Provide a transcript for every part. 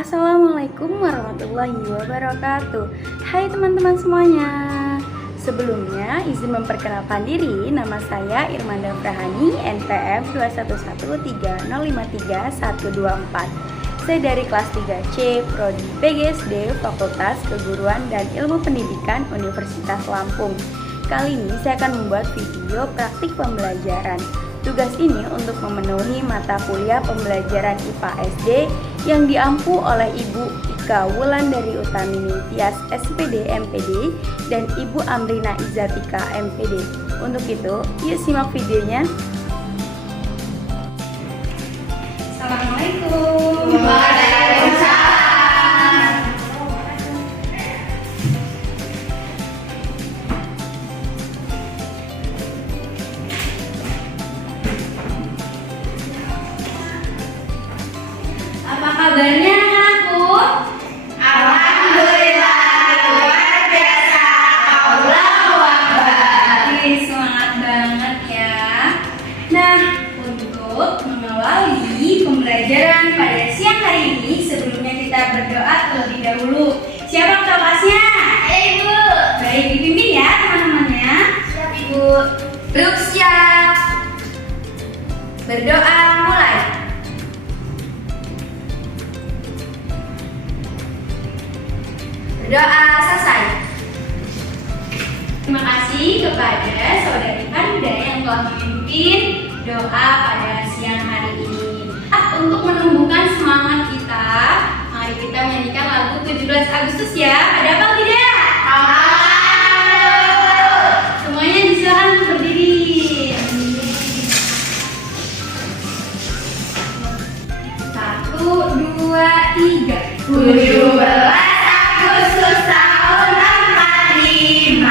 Assalamualaikum warahmatullahi wabarakatuh. Hai teman-teman semuanya. Sebelumnya izin memperkenalkan diri. Nama saya Irmanda Frahani, NPM 21130531124. Saya dari kelas 3C, Prodi PGSD, Fakultas Keguruan dan Ilmu Pendidikan Universitas Lampung. Kali ini saya akan membuat video praktik pembelajaran. Tugas ini untuk memenuhi mata kuliah pembelajaran IPA SD yang diampu oleh Ibu Ika Wulandari Utamini Tias SPD MPD dan Ibu Amrina Izatika MPD. Untuk itu, yuk simak videonya. Assalamualaikum. Waalaikumsalam. Apa kabarnya anakku? Alhamdulillah, luar biasa. Allahu Akbar. Semangat banget ya. Nah, untuk mengawali pembelajaran pada siang hari ini, sebelumnya kita berdoa terlebih dahulu. Siapa kelasnya? Ibu. Baik, dipimpin ya teman-temannya. Siap, Ibu. Belum siap. Berdoa mulai. Berdoa selesai. Terima kasih kepada saudari Panda yang telah memimpin doa pada siang hari ini. Untuk menumbuhkan semangat kita, mari kita menyanyikan lagu 17 Agustus ya. Ada apa tidak? Semuanya disilakan untuk berdiri. 1, 2, 3. 17 Agustus tahun 45,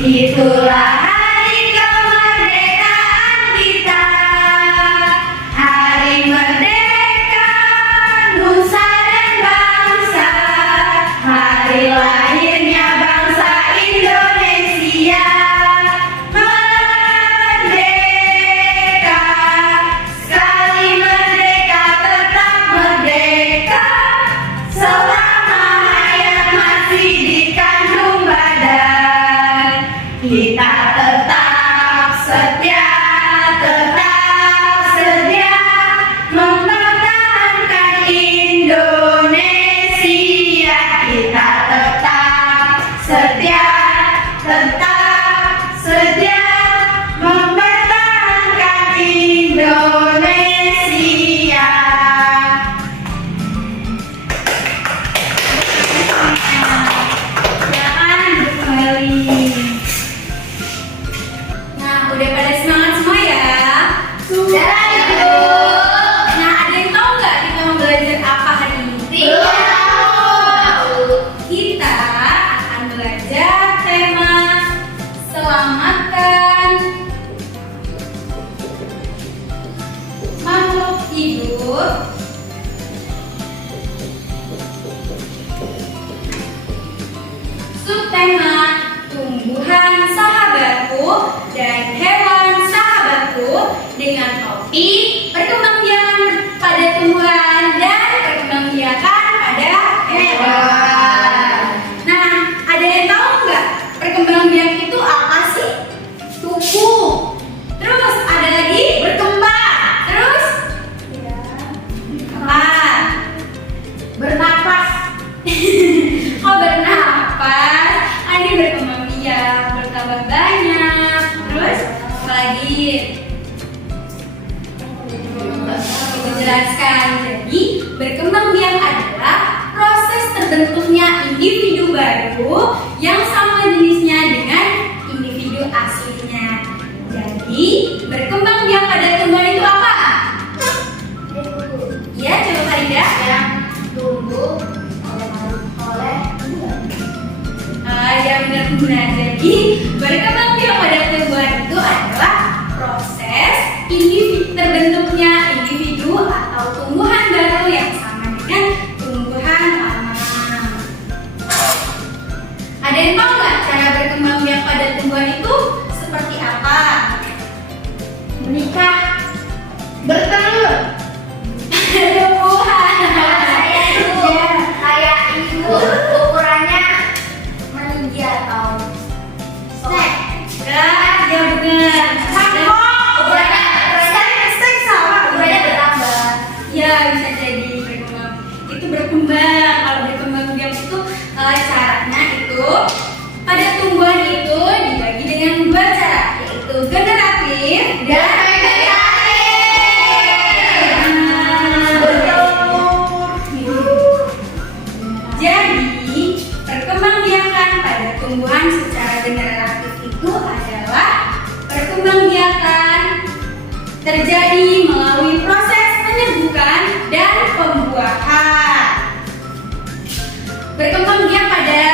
itulah hari kemerdekaan kita. Hari merdeka nusa dan bangsa, hari lahirnya bangsa Indonesia. Merdeka, sekali merdeka tetap merdeka. Selama hayat masih dikandung badan, kita tetap setia mempertahankan Indonesia. Kita tetap setia mempertahankan Indonesia. Silakan berkembali. Nah, udah pada semangat semua ya? Sudah, Ibu. Nah, ada yang tahu nggak kita mau belajar apa hari ini? Kita akan belajar tema selamatkan makhluk hidup subtema tumbuhan sahabatku dan hewan sahabatku dengan topik perkembangbiakan pada tumbuhan dan perkembangbiakan pada hewan. Nah, ada yang tahu nggak perkembangbiak itu apa sih? Tumbuh. Terus ada lagi berkembang. Terus apa? Bernapas. Oh, bernapas. Ini berkembang biak, bertambah banyak. Terus apa lagi? Menjelaskan. Jadi berkembang biak adalah proses terbentuknya individu baru yang sama jenisnya dengan individu aslinya. Jadi berkembang biak pada tumbuhan itu apa? Iya, coba Farida. Yang tumbuh oleh Ya benar-benar. Jadi berkembang biak pada tumbuhan itu adalah proses terbentuknya individu atau tumbuhan baru yang sama dengan tumbuhan lama. Ada yang tahu nggak berkembang. Kalau berkembang biak itu caranya itu pada tumbuhan itu dibagi dengan dua cara, yaitu generatif dan jadi, perkembangbiakan pada tumbuhan secara generatif itu adalah perkembangbiakan terjadi melalui proses penyerbukan dan pembuahan. Berkembangbiak pada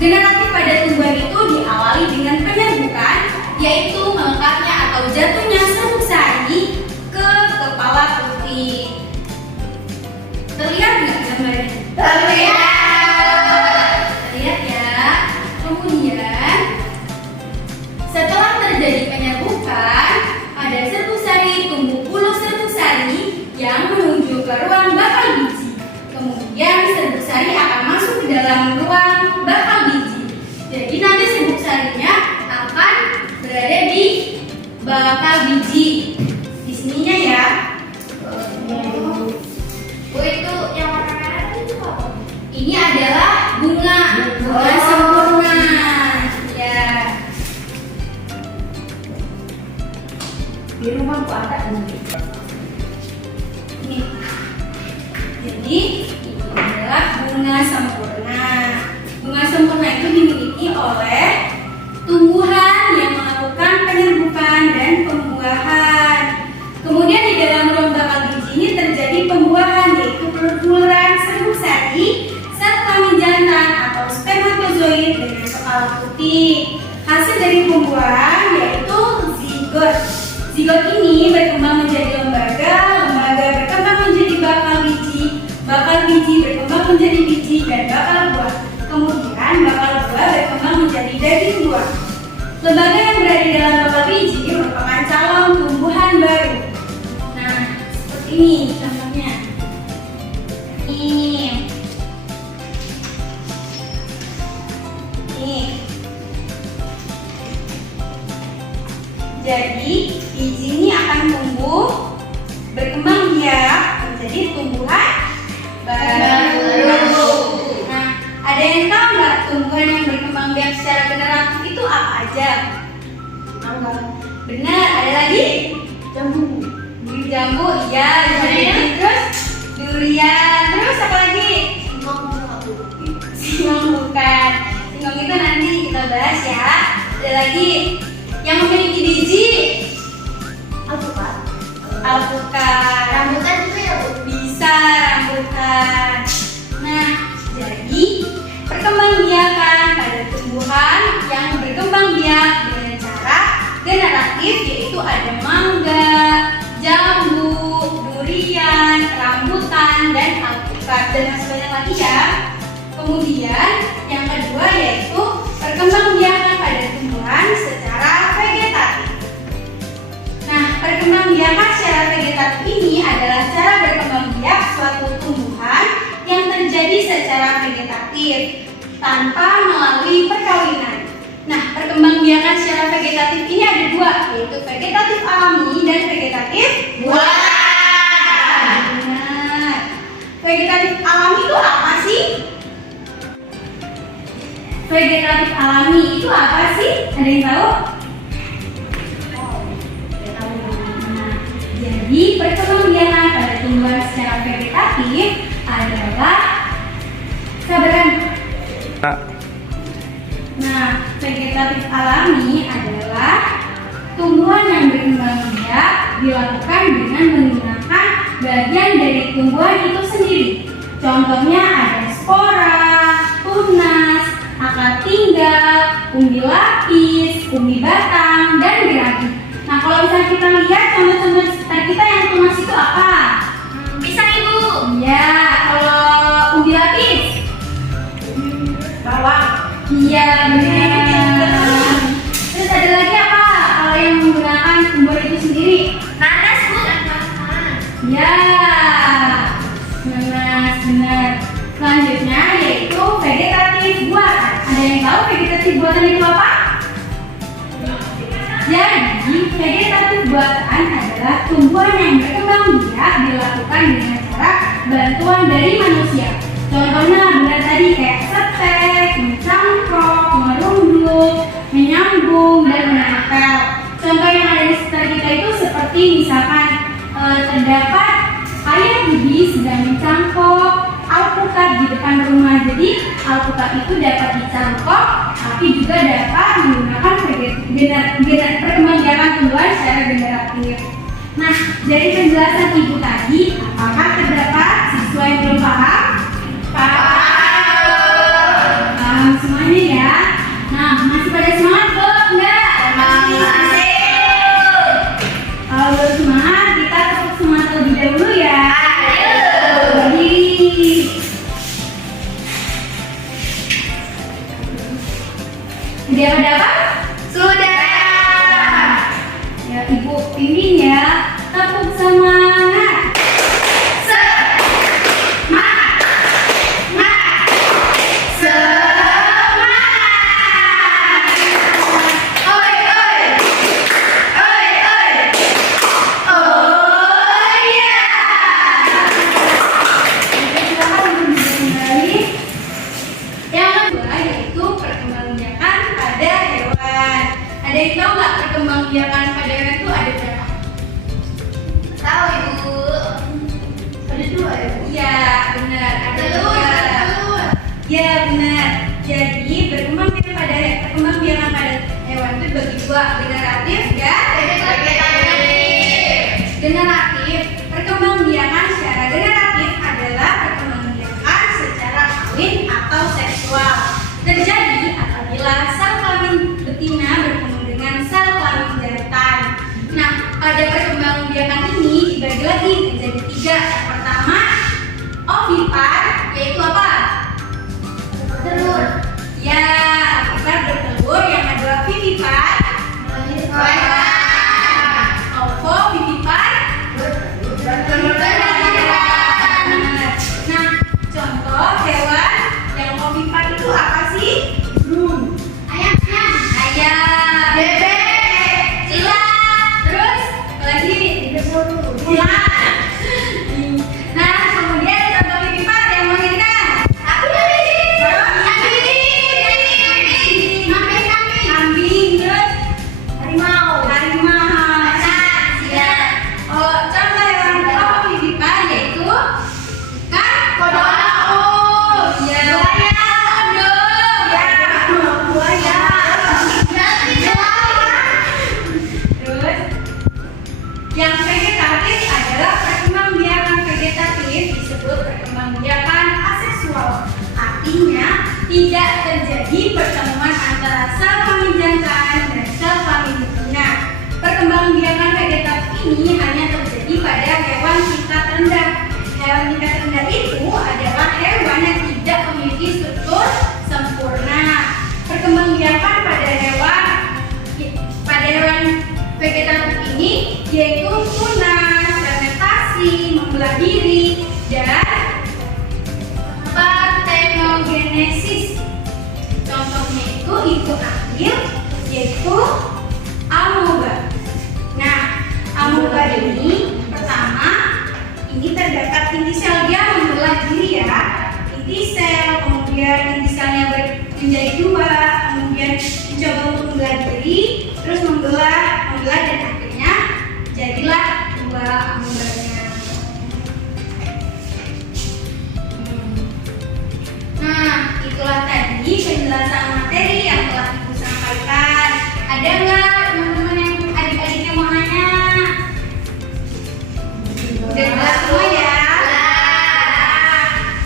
generatif pada tumbuhan itu diawali dengan penyerbukan, yaitu melekatnya atau jatuhnya serbuk sari ke kepala putih. Terlihat nggak gambarnya? terlihat. Lihat ya. Kemudian setelah terjadi penyerbukan, pada serbuk sari tumbuh puluh serbuk sari yang menuju ke ruang bakal biji. Kemudian serbuk sari akan masuk ke dalam ruang bakal biji. Jadi nanti serbuk sarinya akan berada di bakal biji. Di sininya ya. Bu, itu yang warna merah itu apa? Ini adalah bunga sempurna. Ya. Di rumah Bu ada nanti. Ini. Jadi ini adalah bunga sempurna. Bunga sempurna itu dimiliki oleh tumbuhan yang melakukan penyerbukan dan pembuahan. Kemudian di dalam ruang bakal biji ini terjadi pembuahan, yaitu perpuluran serbuk sari, sel kelamin jantan atau spermatozoid dengan kepala putih. Hasil dari pembuahan yaitu zigot. Zigot ini berkembang menjadi lembaga, lembaga berkembang menjadi bakal biji berkembang menjadi biji dan bakal buah. Kemudian bakal buah berkembang menjadi daging buah. Lembaga yang berada di dalam bakal biji merupakan calon tumbuhan baru. Nah, seperti ini contohnya. Ini. Jadi, biji ini akan tumbuh, berkembang biak menjadi tumbuhan baru. Nah, ada yang tahu nggak tumbuhan yang berkembang biak secara generatif itu apa aja? Benar, ada lagi? Jambu. Jambu, iya. Terus durian. Terus apa lagi? Singkong bukan. Singkong itu nanti kita bahas ya. Ada lagi yang memiliki biji. Alpukat. Alpukat. Rambutan juga ya Bu? Bisa rambutan. Nah, jadi perkembangbiakan pada tumbuhan yang berkembang biak dengan cara generatif yaitu ada mangga, jambu, durian, rambutan, dan alpukat dan masih banyak lagi ya. Kemudian yang kedua yaitu perkembangbiakan pada tumbuhan secara vegetatif. Nah, perkembangbiakan secara vegetatif ini adalah cara berkembang biak suatu tumbuhan yang terjadi secara vegetatif tanpa melalui perkawinan. Nah, perkembangbiakan secara vegetatif ini ada dua, yaitu vegetatif alami dan vegetatif buatan. Benar. Vegetatif alami itu apa sih? Vegetatif alami itu apa sih? Ada yang tahu? Nah, jadi perkembangbiakan pada tumbuhan secara vegetatif adalah sabaran. Nah, vegetatif alami adalah tumbuhan yang berkembang biak dilakukan dengan menggunakan bagian dari tumbuhan itu sendiri. Contohnya ada spora, tunas, akar tinggal, umbi lapis, umbi batang, dan geragi. Nah, kalau misalnya kita lihat contoh-contoh di sekitar kita yang tunas itu apa? Bisa Ibu. Iya, kalau umbi lapis? Bawang. Iya, benar. Terus ada lagi apa? Kalau yang menggunakan tumbuhan itu sendiri? Nanas Bu. Ya, nanas, benar. Selanjutnya yaitu vegetatif buatan. Ada yang tahu vegetatif buatan itu apa? Jadi, vegetatif buatan adalah tumbuhan yang berkembang biak dilakukan dengan cara bantuan dari manusia. Contohnya benar tadi kayak setek, mencangkok, merunduk, menyambung, dan menempel. Contoh yang ada di sekitar kita itu seperti misalkan terdapat ayah bibi sedang mencangkok alpukat di depan rumah. Jadi alpukat itu dapat dicangkok, tapi juga dapat menggunakan perkembangbiakan tumbuhan secara generatif. Nah, dari penjelasan ibu tadi, apakah terdapat siswa yang belum paham? Paham semuanya ya. Nah, masih pada semangat belum? Enggak? Masih. Kalau belum semangat, kita tepuk semangat lebih dahulu ya. Berdiri. Sudah pada apa? Sudah. Ya, ibu pimpin ya. Tepuk semangat. Ada yang tahu nggak perkembangbiakan pada hewan itu ada berapa? Tahu ibu. Ada 2 ya? Iya, benar. Ada dua. Iya, benar. Jadi perkembangbiakan pada hewan itu bagi 2, generatif dan vegetatif. Generatif, perkembangbiakan secara generatif adalah perkembangbiakan secara kawin atau seksual. Terjadi apabila sel kelamin betina bertemu dengan sel kelamin jantan. Nah, pada perkembangbiakan ini dibagi lagi menjadi 3. Yang pertama, ovipar, yaitu apa? Telur. Ya, ovipar bertelur. Yang kedua, vivipar. Ovovivipar. Nah, contoh hewan yang ovipar itu apa sih? Ayam. Bebek. Cicak. Terus lagi ular. Nah, kemudian contoh vivipar yang melahirkan. Kambing. Terus harimau. Ya. Oh, contoh hewan ovipar yaitu ikan kodok. Ya. Terus yang vegetatif adalah perkembangbiakan vegetatif disebut perkembangbiakan aseksual. Artinya tidak terjadi pertemuan antara sel kelamin jantan dan sel kelamin betina. Perkembangbiakan vegetatif ini hanya terjadi pada hewan tingkat rendah. Hewan tingkat rendah itu adalah hewan yang tidak memiliki struktur sempurna. Perkembangbiakan pada hewan vegetatif ini yaitu tunas, fermentasi, membelah diri, dan partenogenesis. Contohnya itu ibu akil, yaitu amoeba. Nah, amoeba ini pertama, ini terdapat inti sel, dia membelah diri ya. Inti sel, kemudian inti selnya menjadi 2, kemudian mencoba untuk membelah diri, terus membelah dan akhirnya jadilah 2 amobanya. Nah, itulah tadi penjelasan materi yang telah ibu sampaikan. Ada nggak teman-teman yang adik-adiknya mau nanya? Udah jelas semua ya?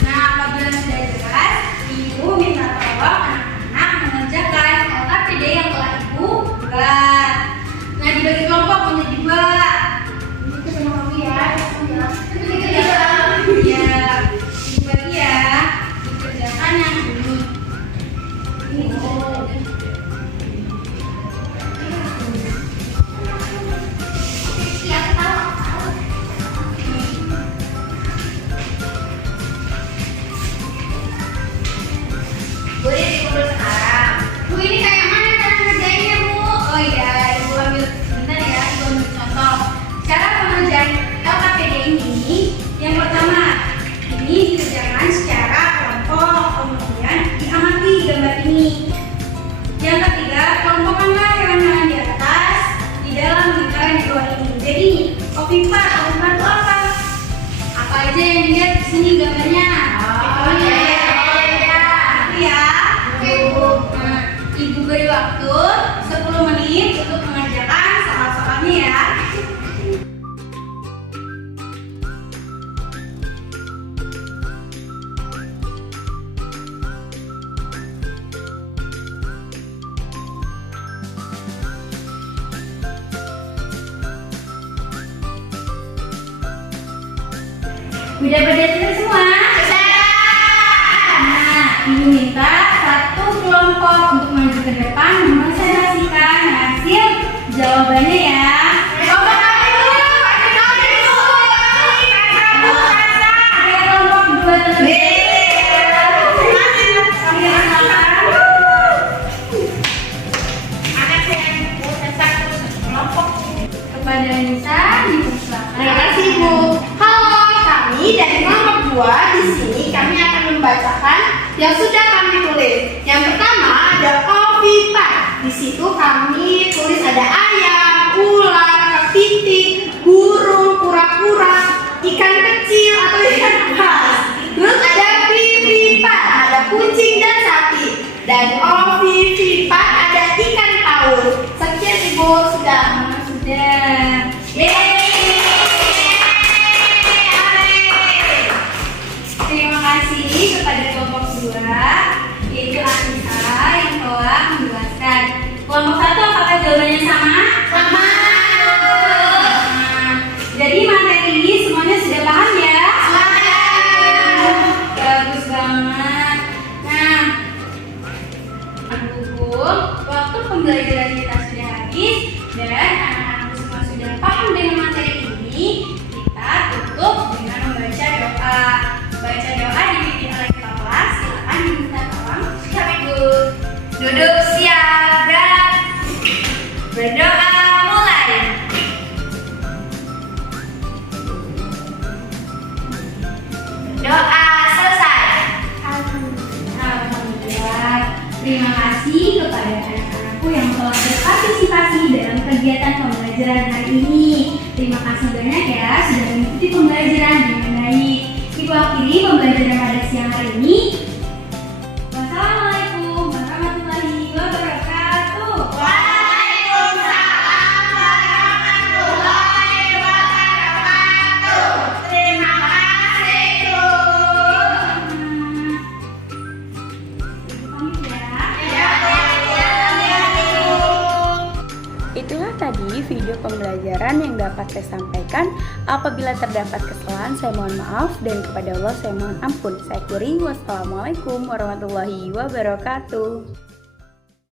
Nah, apabila sudah jelas, ibu minta tolong anak-anak mengerjakan LKPD yang telah ibu buat. Nah, dibagi kelompok menjadi 2. Itu sama kami ya. Ya, dibagi ya. Dikerjakan yang ini. dikerjakan secara kelompok, kemudian diamati gambar ini. Yang ketiga, kelompokkanlah hewan-hewan di atas di dalam lingkaran di bawah ini. Jadi, Kofifa itu apa? Apa aja yang dilihat di sini gambarnya? Ibu beri waktu 10 menit untuk mengerjakan soal-soalnya ya. Udah belajar semua? Nah, ibu minta satu kelompok untuk maju ke depan mempresentasikan hasil jawabannya ya. Kelompok dua terlebih. Kepada Nisa, dipersilakan. Terima kasih Bu. Halo, kami dari kelompok 2 di sini kami akan membacakan yang sudah kami tulis. Yang pertama ada Kofifa. Di situ kami tulis ada ayam, ular, kepiting, burung, kura-kura, ikan kecil atau ikan mas. Terus ada Vivipa, ada kucing dan sapi. Dan Kofifa ada ikan paus. Sekian Ibu sudah. Sudah. Terima kasih kepada kelompok 2 yaitu Anissa yang telah menjelaskan. Kelompok 1 apakah jawabannya sama? Sama. Jadi materi ini semuanya sudah paham ya? Bagus banget. Nah, Ibu, waktu pembelajaran kita sudah habis dan anak-anakku semua sudah paham dengan materi ini. Kita tutup dengan membaca doa. Baca doa dipimpin oleh kepala kelas. Silakan diminta tolong. Siap Ibu. Duduk siap dan berdoa mulai. Doa selesai. Alhamdulillah. Terima kasih kepada anak-anakku yang telah berpartisipasi dalam kegiatan pembelajaran hari ini. Terima kasih banyak ya sudah mengikuti pembelajaran dengan baik. Ibu akhiri pembelajaran pada siang hari ini. Wassalamualaikum warahmatullahi wabarakatuh. Waalaikumsalam warahmatullahi wabarakatuh. Terima kasih Bu. Ibu pamit ya. Itulah tadi video pembelajaran yang dapat saya sampaikan. Apabila terdapat kesalahan, saya mohon maaf, dan kepada Allah saya mohon ampun. Saya akhiri, wassalamualaikum warahmatullahi wabarakatuh.